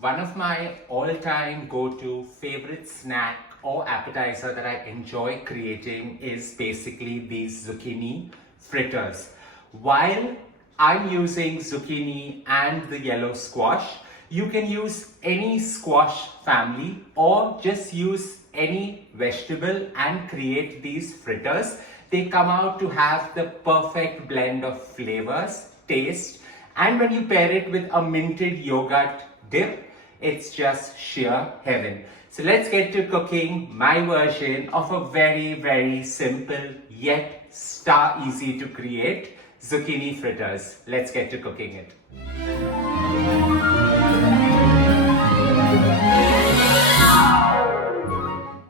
One of my all-time go-to favorite snack or appetizer that I enjoy creating is basically these zucchini fritters. While I'm using zucchini and the yellow squash, you can use any squash family or just use any vegetable and create these fritters. They come out to have the perfect blend of flavors, taste, and when you pair it with a minted yogurt dip, it's just sheer heaven. So let's get to cooking my version of a very simple yet star easy to create zucchini fritters. Let's get to cooking it.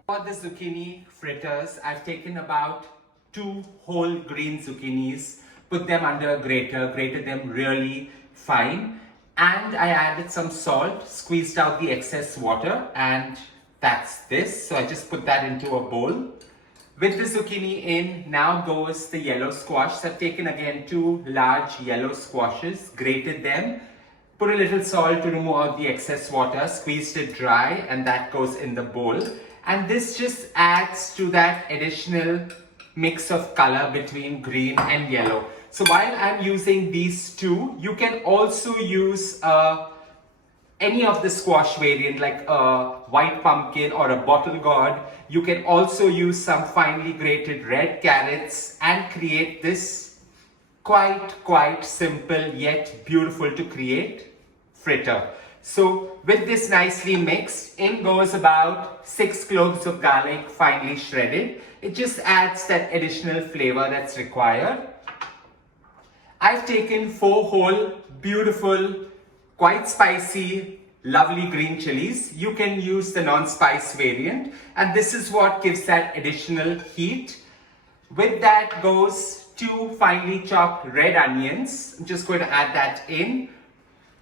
For the zucchini fritters, I've taken about 2 whole green zucchinis, put them under a grater, grated them really fine, and I added some salt, squeezed out the excess water, and that's this. So I just put that into a bowl. With the zucchini in, now goes the yellow squash. So I've taken again 2 large yellow squashes, grated them, put a little salt to remove all the excess water, squeezed it dry, and that goes in the bowl. And this just adds to that additional mix of color between green and yellow. So while I'm using these two, you can also use any of the squash variant like a white pumpkin or a bottle gourd. You can also use some finely grated red carrots and create this quite simple yet beautiful to create fritter. So with this nicely mixed, in goes about 6 cloves of garlic finely shredded. It just adds that additional flavor that's required. I've taken 4 whole, beautiful, quite spicy, lovely green chilies. You can use the non-spice variant, and this is what gives that additional heat. With that goes 2 finely chopped red onions. I'm just going to add that in.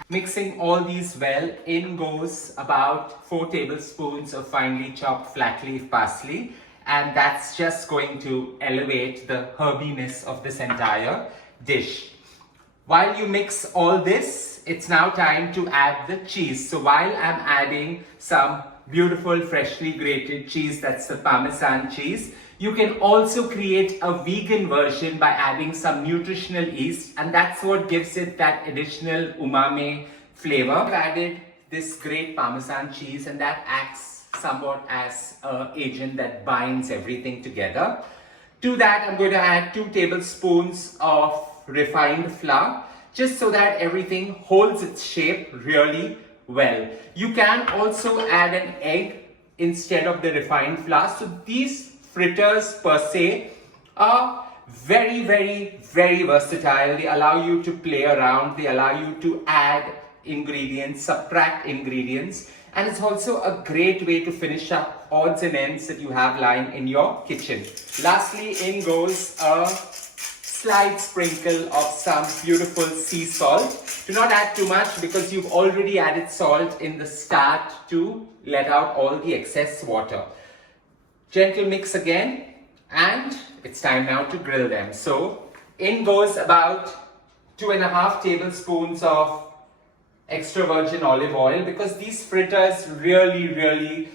Mixing all these well, in goes about 4 tablespoons of finely chopped flat leaf parsley, and that's just going to elevate the herbiness of this entire dish. While you mix all this, it's now time to add the cheese. So while I'm adding some beautiful freshly grated cheese, that's the Parmesan cheese, you can also create a vegan version by adding some nutritional yeast, and that's what gives it that additional umami flavor. I've added this great Parmesan cheese, and that acts somewhat as an agent that binds everything together. To that, I'm going to add 2 tablespoons of refined flour, just so that everything holds its shape really well. You can also add an egg instead of the refined flour. So these fritters per se are very versatile. They allow you to play around. They allow you to add ingredients, subtract ingredients. And it's also a great way to finish up odds and ends that you have lying in your kitchen. Lastly, in goes a slight sprinkle of some beautiful sea salt. Do not add too much because you've already added salt in the start to let out all the excess water. Gentle mix again, and it's time now to grill them. So in goes about 2.5 tablespoons of extra virgin olive oil, because these fritters really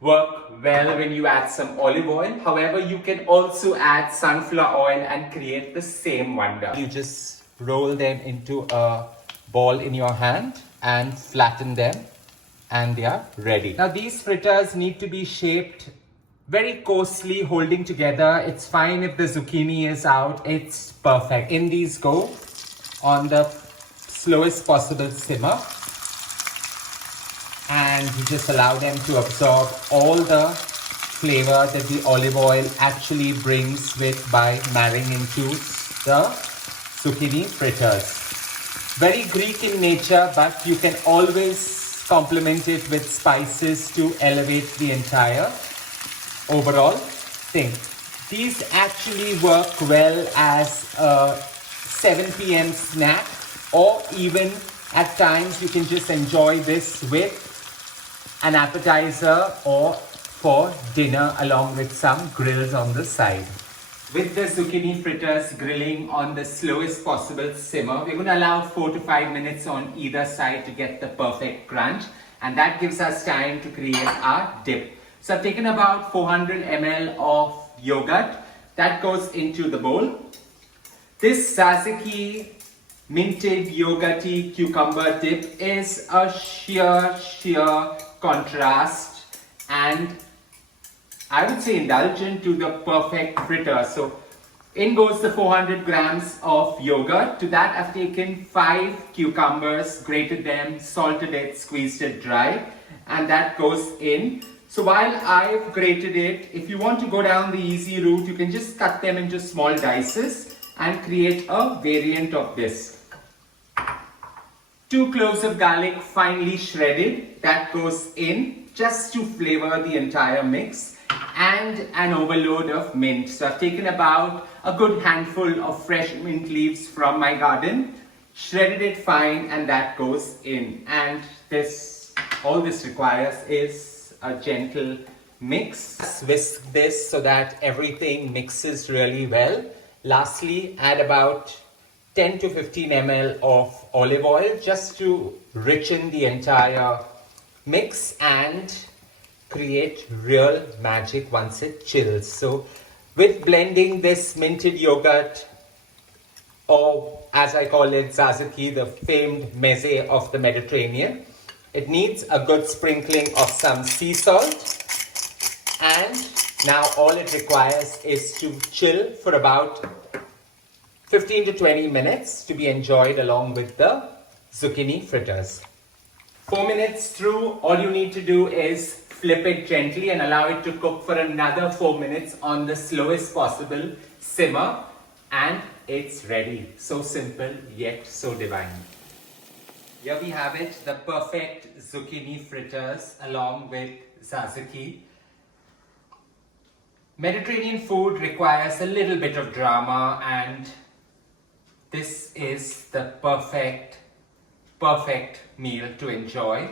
work well when you add some olive oil. However, you can also add sunflower oil and create the same wonder. You just roll them into a ball in your hand and flatten them, and they are ready. Now these fritters need to be shaped very coarsely, holding together. It's fine if the zucchini is out, it's perfect. In these go on the slowest possible simmer, and you just allow them to absorb all the flavor that the olive oil actually brings with by marrying into the zucchini fritters. Very Greek in nature, but you can always complement it with spices to elevate the entire overall thing. These actually work well as a 7 p.m. snack, or even at times you can just enjoy this with an appetizer or for dinner along with some grills on the side. With the zucchini fritters grilling on the slowest possible simmer, we're going to allow 4 to 5 minutes on either side to get the perfect crunch. and that gives us time to create our dip. So I've taken about 400 ml of yogurt that goes into the bowl. This tzatziki minted yogurty cucumber dip is a sheer contrast and I would say indulgent to the perfect fritter. So in goes the 400 grams of yogurt. To that I've taken 5 cucumbers, grated them, salted it, squeezed it dry, and that goes in. So while I've grated it, if you want to go down the easy route, you can just cut them into small dices and create a variant of this. 2 cloves of garlic finely shredded, that goes in just to flavor the entire mix, and an overload of mint. So I've taken about a good handful of fresh mint leaves from my garden, shredded it fine, and that goes in. And all this requires is a gentle mix. Whisk this so that everything mixes really well. Lastly, add about 10 to 15 ml of olive oil just to richen the entire mix and create real magic once it chills. So with blending this minted yogurt, or as I call it, tzatziki, the famed meze of the Mediterranean, it needs a good sprinkling of some sea salt, and now all it requires is to chill for about 15 to 20 minutes to be enjoyed along with the zucchini fritters. 4 minutes through, all you need to do is flip it gently and allow it to cook for another 4 minutes on the slowest possible simmer, and it's ready. So simple yet so divine. Here we have it, the perfect zucchini fritters along with tzatziki. Mediterranean food requires a little bit of drama, and this is the perfect meal to enjoy,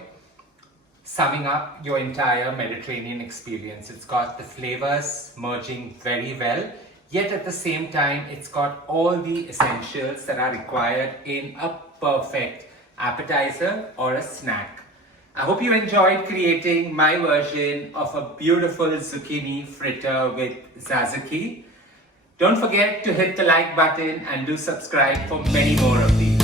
summing up your entire Mediterranean experience. It's got the flavors merging very well, yet at the same time it's got all the essentials that are required in a perfect appetizer or a snack. I hope you enjoyed creating my version of a beautiful zucchini fritter with tzatziki. Don't forget to hit the like button and do subscribe for many more of these.